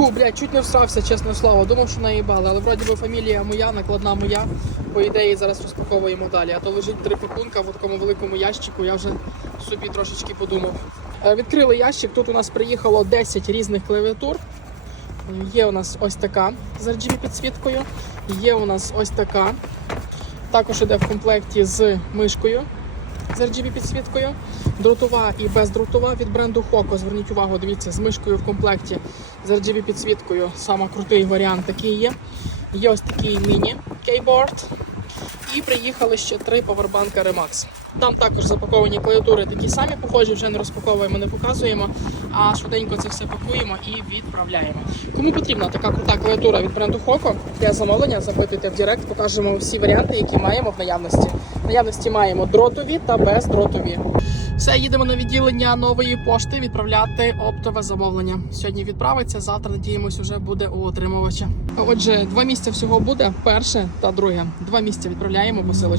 Фу, блядь, чуть не всрався, чесне слово. Думав, що наїбали, але вроді би фамілія моя, накладна моя. По ідеї зараз розпаковуємо далі. А то лежить три пакунка в такому великому ящику, я вже собі трошечки подумав. Е, Відкрили ящик, тут у нас приїхало 10 різних клавіатур. Є у нас ось така з RGB підсвіткою, є у нас ось така. Також іде в комплекті з мишкою з RGB підсвіткою. Дротова і бездротова від бренду Hoco. Зверніть увагу, дивіться, з мишкою в комплекті з RGB підсвіткою. Саме крутий варіант такий є. Є ось такий міні кейборд. І приїхали ще три павербанка Remax. Там також запаковані клавіатури такі самі похожі, вже не розпаковуємо, не показуємо, а швиденько це все пакуємо і відправляємо. Кому потрібна така крута клавіатура від бренду Hoco, для замовлення запитуйте в Директ, покажемо всі варіанти, які маємо в наявності. В наявності маємо дротові та бездротові. Все, їдемо на відділення нової пошти відправляти оптове замовлення. Сьогодні відправиться, завтра надіємось, уже буде у отримувача. Отже, два місця всього буде: перше та друге. Два місця відправляємо посилочку.